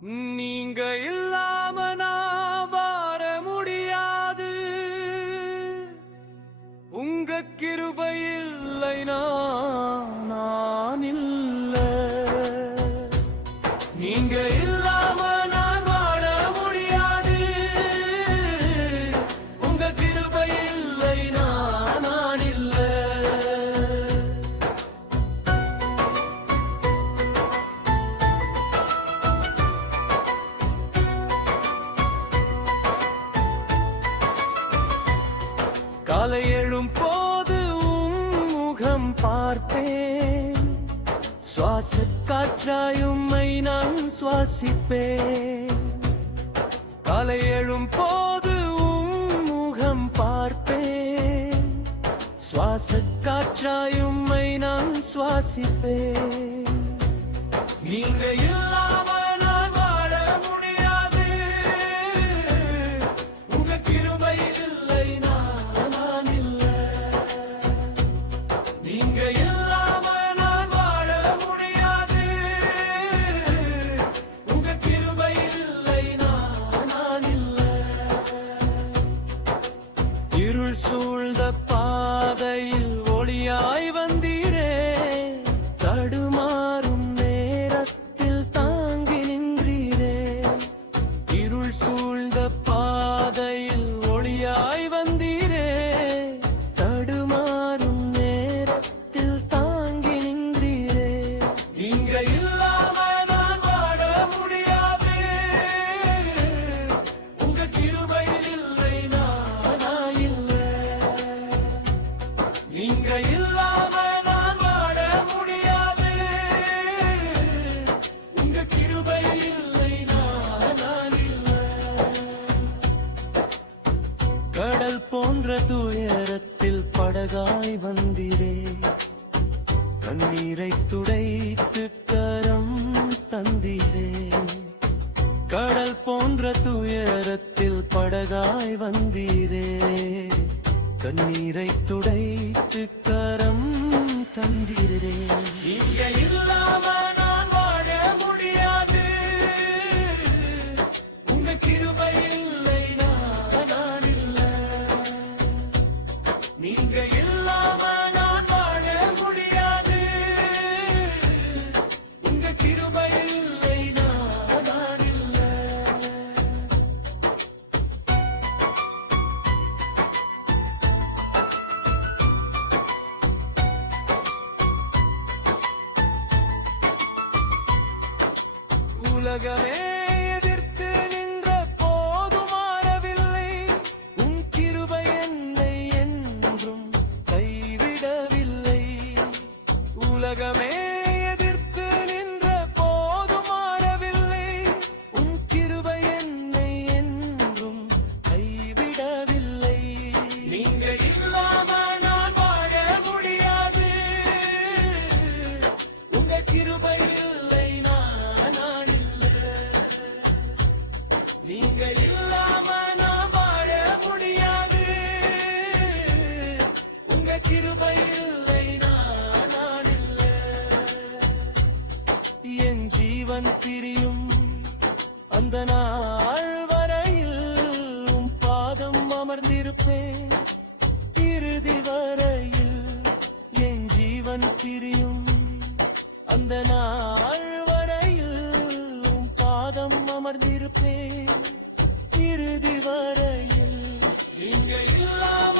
நீங்க இல்லாம நான் வார முடியாது. உங்க கிருபை இல்லைனா நான் இல்ல. நீங்க இல்லாம நான் வாழ முடியாது. உங்க கிருபை இல்லைனா நான் இல்ல. காலை எழும் போது முகம் பார்ப்பேன். சுவாச காற்றாயும்மை நான் சுவாசிப்பேன். காலை எழும் போது முகம் பார்ப்பேன். சுவாச காற்றாயும்மை நான் சுவாசிப்பேன். நீங்க இல்லாம நான் வாழ முடியாது. உங்க கிருபை இல்லை நான் இல்ல. நீங்க இல்லாம நான் வாழ முடியாது. உங்க கிருபை இல்லை நான் இல்ல. இருள் சூழ்ந்த பாதையில் ஒளியாய் வந்தீரே. தடுமாறும் நேரத்தில் தாங்கி நின்றீரே. இருள் சூழ்ந்த பாதையில் ஒளியாய் வந்தீரே. தடுமாறும் நேரத்தில் தாங்கி நின்றீரே. நீங்க இல்லாம நான் வாழ முடியாது. உங்க கிருபை இல்லை நான் இல்ல. நீங்க இல்லாம நான் வாழ முடியாது. உங்க கிருபை இல்லை நான் இல்ல. கடல் போன்ற துயரத்தில் படகாய் வந்திரே. கண்ணீரை துடைத்து கரம் தந்திரே. கடல் போன்ற துயரத்தில் படகாய் வந்தீரே. கண்ணீரை துடைத்து கரம் தந்திரே. நீங்க இல்லாம நான் வாழ முடியாது. உங்க கிருபை இல்லை நான் இல்ல. நீங்க இல்லாம நான் வாழ முடியாது. உங்க கிருபை இல்லை நான் இல்ல. உலகமே எதிர்த்து நின்ற போது மாறவில்லை. உன் கிருபை என்னை என்றும் கைவிடவில்லை. உலகமே எதிர்த்து நின்ற போது மாறவில்லை. உன் கிருபை என்னை என்றும் கைவிடவில்லை. நீங்க இல்லாம நான் வாழ முடியாது. உங்க கிருபை இல்லை நான் இல்ல. நீங்க இல்லாம நான் வாழ முடியாது. உங்க கிருபை இல்லை நான் இல்ல. என் ஜீவன் பிரியும் அந்த நாள் வரையில் உம் பாதம் அமர்ந்திருப்பேன். இறுதி வரையில் என் ஜீவன் பிரியும் அந்த நாள் வரையில் உம் பாதம் அமர்ந்திருப்பேன். இறுதி வரையில் நீங்க இல்லாம